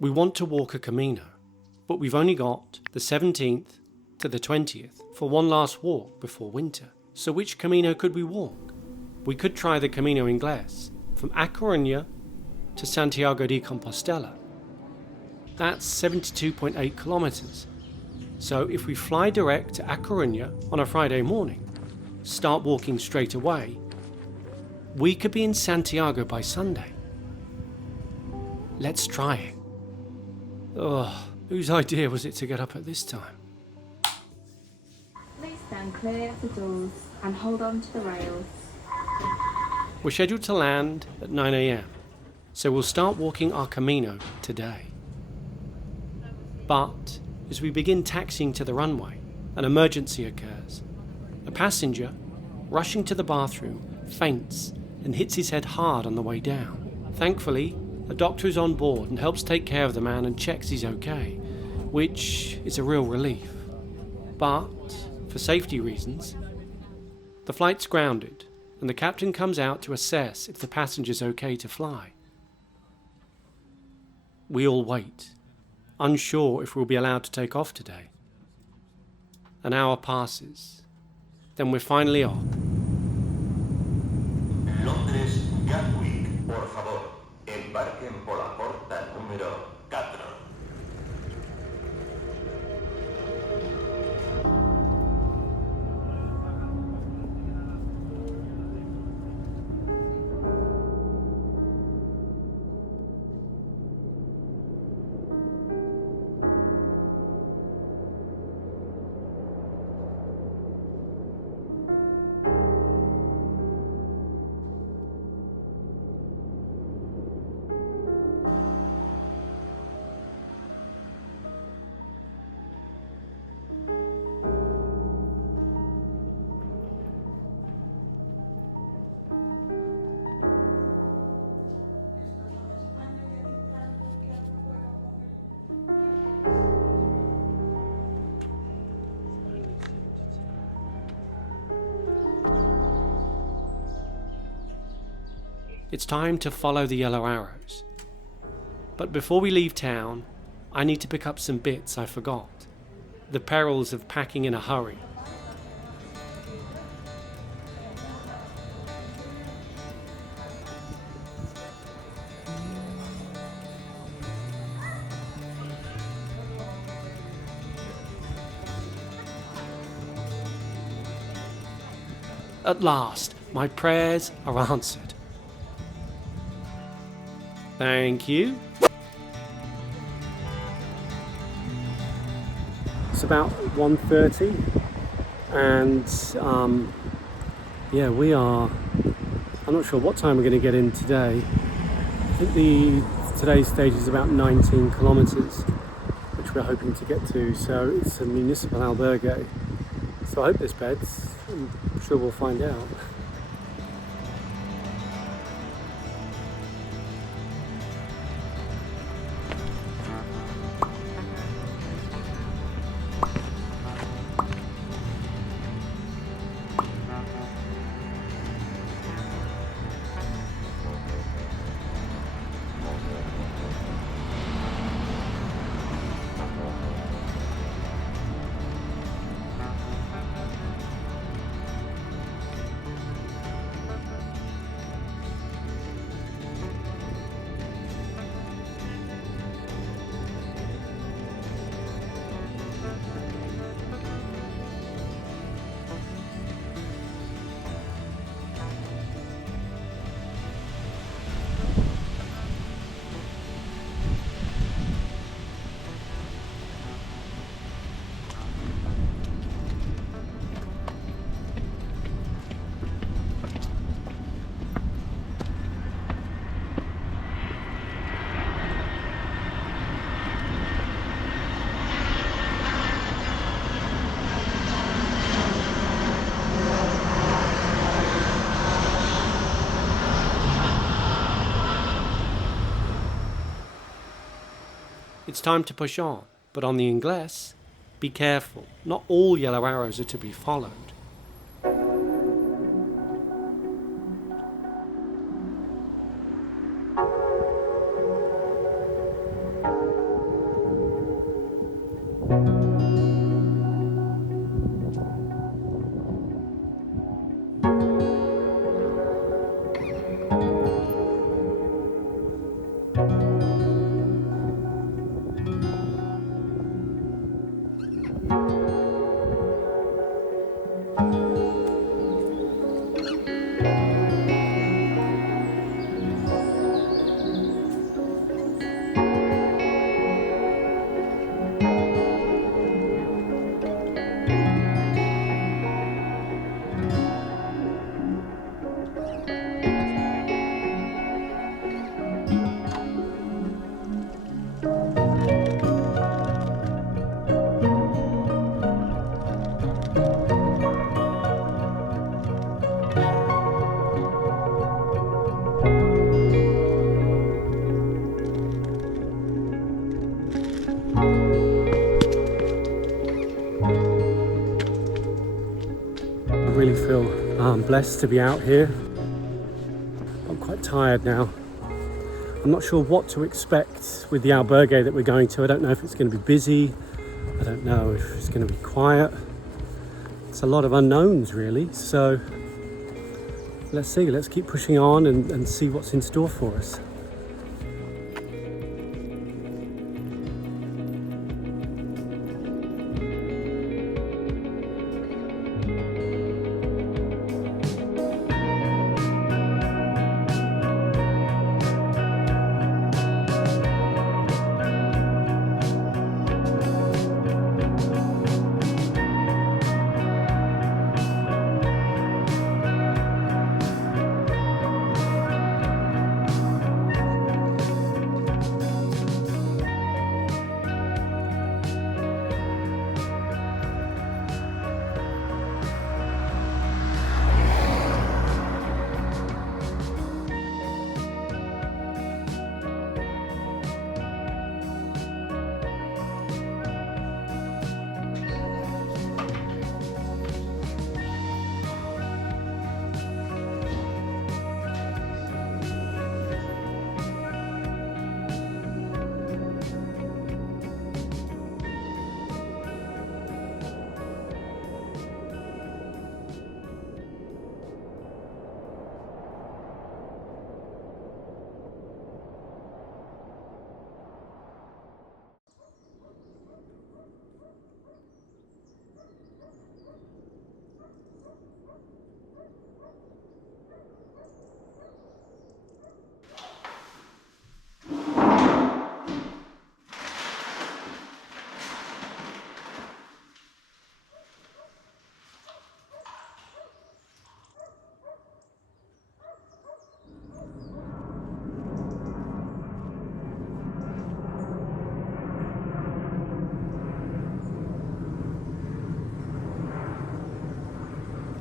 We want to walk a Camino, but we've only got the 17th to the 20th for one last walk before winter. So which Camino could we walk? We could try the Camino Ingles from A Coruna to Santiago de Compostela. That's 72.8 kilometers. So if we fly direct to A Coruna on a Friday morning, start walking straight away, we could be in Santiago by Sunday. Let's try it. Ugh, whose idea was it to get up at this time? Please stand clear of the doors and hold on to the rails. We're scheduled to land at 9 a.m, so we'll start walking our Camino today. But as we begin taxiing to the runway, an emergency occurs. A passenger, rushing to the bathroom, faints and hits his head hard on the way down. Thankfully, a doctor is on board and helps take care of the man and checks he's okay, which is a real relief. But, for safety reasons, the flight's grounded and the captain comes out to assess if the passenger's okay to fly. We all wait, unsure if we'll be allowed to take off today. An hour passes, then we're finally off. Londres, Gatwick, por favor, embarquen por la puerta número 4. It's time to follow the yellow arrows. But before we leave town, I need to pick up some bits I forgot. The perils of packing in a hurry. At last, my prayers are answered. Thank you. It's about 1:30 and we are, I'm not sure what time we're going to get in today. I think today's stage is about 19 kilometers, which we're hoping to get to, so it's a Municipal Albergue. So I hope there's beds, I'm sure we'll find out. It's time to push on, but on the Ingles, be careful, not all yellow arrows are to be followed. I really feel blessed to be out here. I'm quite tired now. I'm not sure what to expect with the albergue that we're going to. I don't know if it's going to be busy. I don't know if it's going to be quiet. It's a lot of unknowns really. So let's see, let's keep pushing on and see what's in store for us.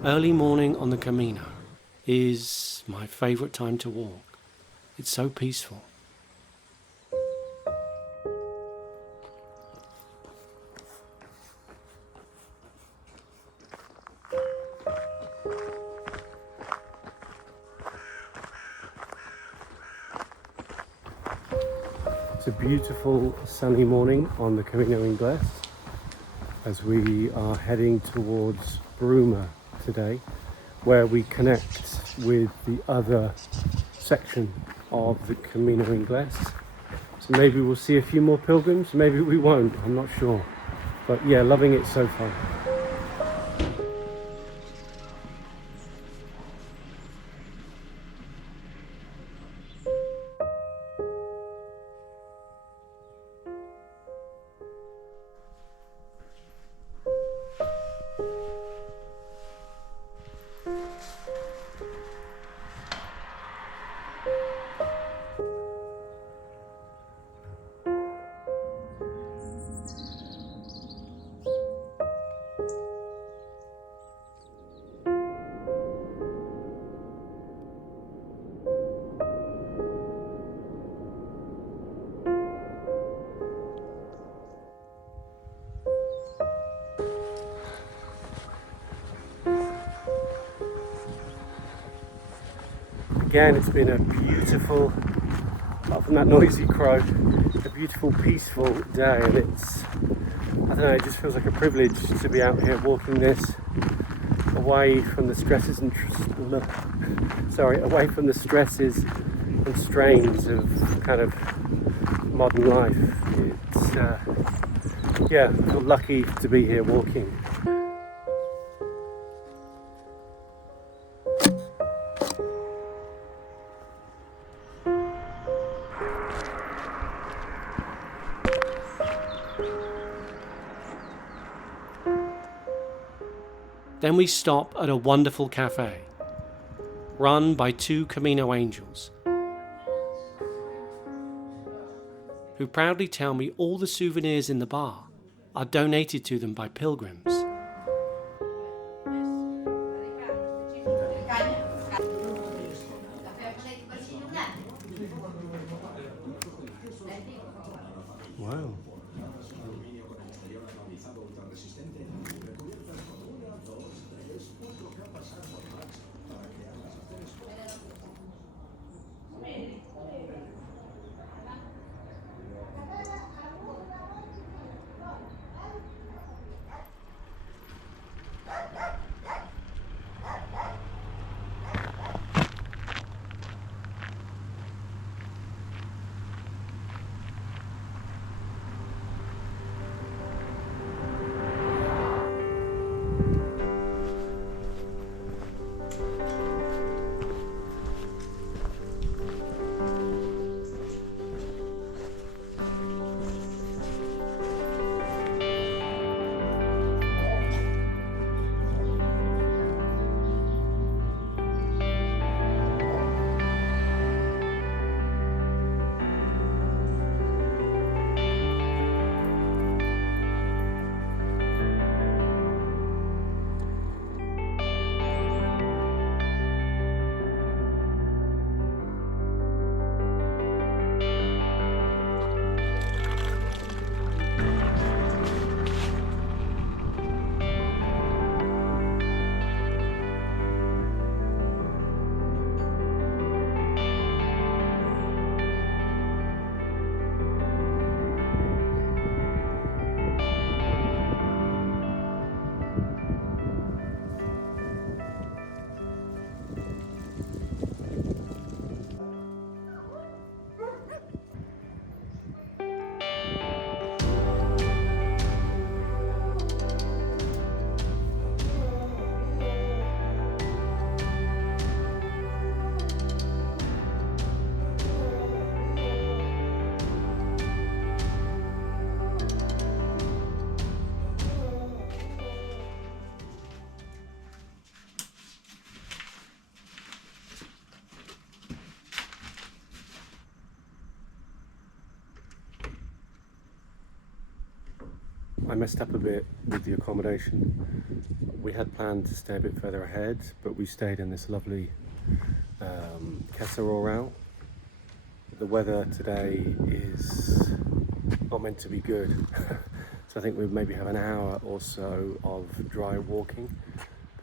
Early morning on the Camino is my favourite time to walk. It's so peaceful. It's a beautiful sunny morning on the Camino Ingles as we are heading towards Coruna today, where we connect with the other section of the Camino Ingles. So maybe we'll see a few more pilgrims, maybe we won't, I'm not sure. But yeah, loving it so far. Again, it's been a beautiful apart from that noisy crow, a beautiful, peaceful day, and it's, I don't know, it just feels like a privilege to be out here walking this away from the stresses and away from the stresses and strains of kind of modern life. It's yeah, I feel lucky to be here walking. Then we stop at a wonderful cafe, run by 2 Camino angels, who proudly tell me all the souvenirs in the bar are donated to them by pilgrims. Wow. I messed up a bit with the accommodation. We had planned to stay a bit further ahead, but we stayed in this lovely Casa. The weather today is not meant to be good, so I think we maybe have an hour or so of dry walking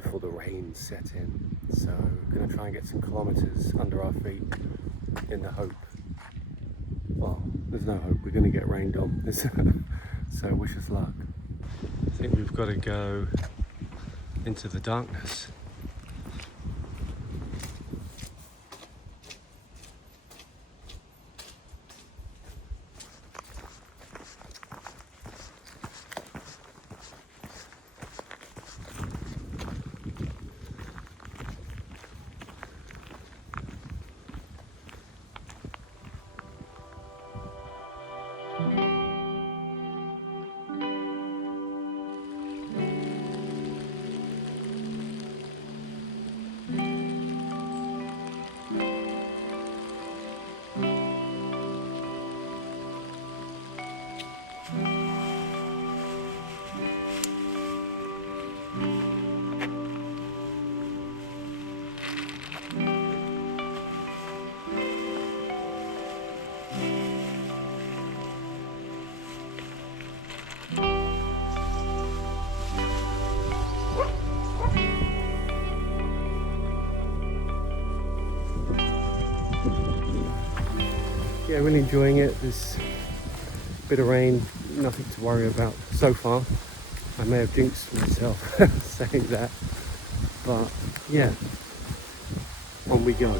before the rain set in. So we're going to try and get some kilometres under our feet in the hope. Well, there's no hope, we're going to get rained on. So wish us luck. I think we've got to go into the darkness. Yeah, really enjoying it. There's a bit of rain, nothing to worry about so far. I may have jinxed myself saying that, but yeah, on we go.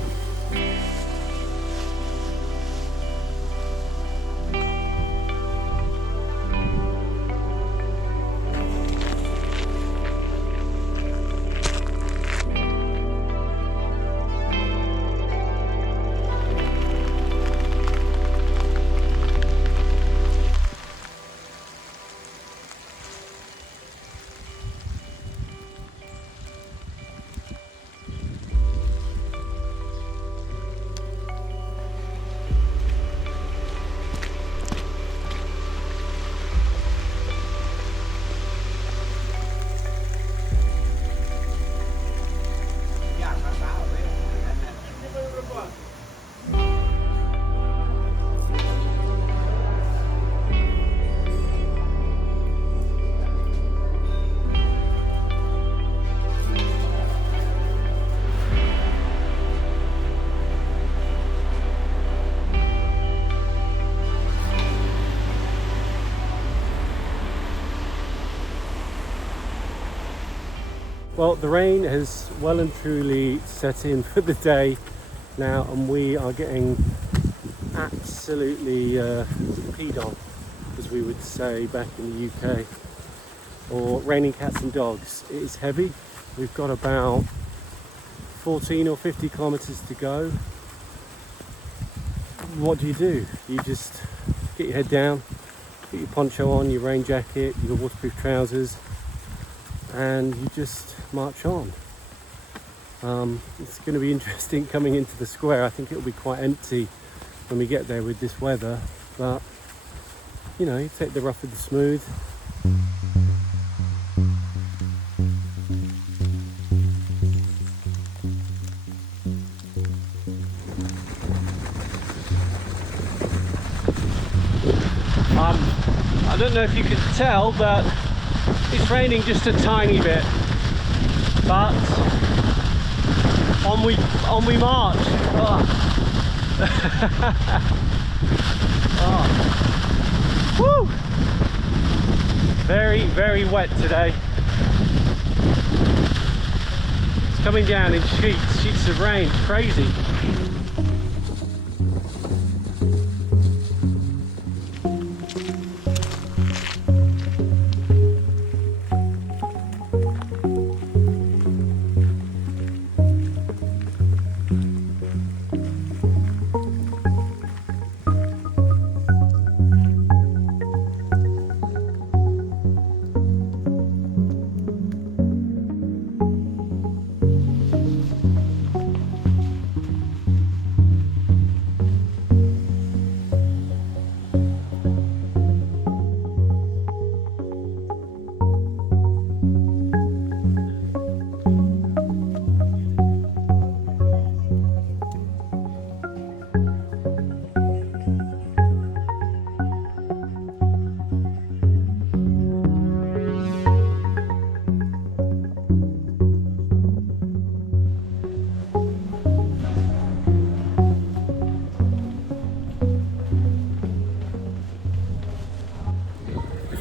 Well, the rain has well and truly set in for the day now, and we are getting absolutely peed on, as we would say back in the UK, or raining cats and dogs. It is heavy. We've got about 14 or 50 kilometers to go. What do? You just get your head down, get your poncho on, your rain jacket, your waterproof trousers, and you just march on. It's going to be interesting coming into the square. I think it'll be quite empty when we get there with this weather, but you know, you take the rough with the smooth. I don't know if you can tell, but it's raining just a tiny bit, but on we march. Oh. Oh. Woo! Very, very wet today. It's coming down in sheets of rain. Crazy.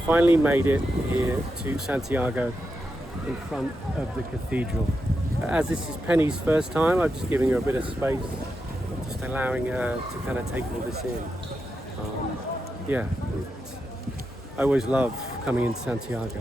Finally made it here to Santiago, in front of the cathedral. As this is Penny's first time, I'm just giving her a bit of space, just allowing her to kind of take all this in. Yeah, I always love coming into Santiago.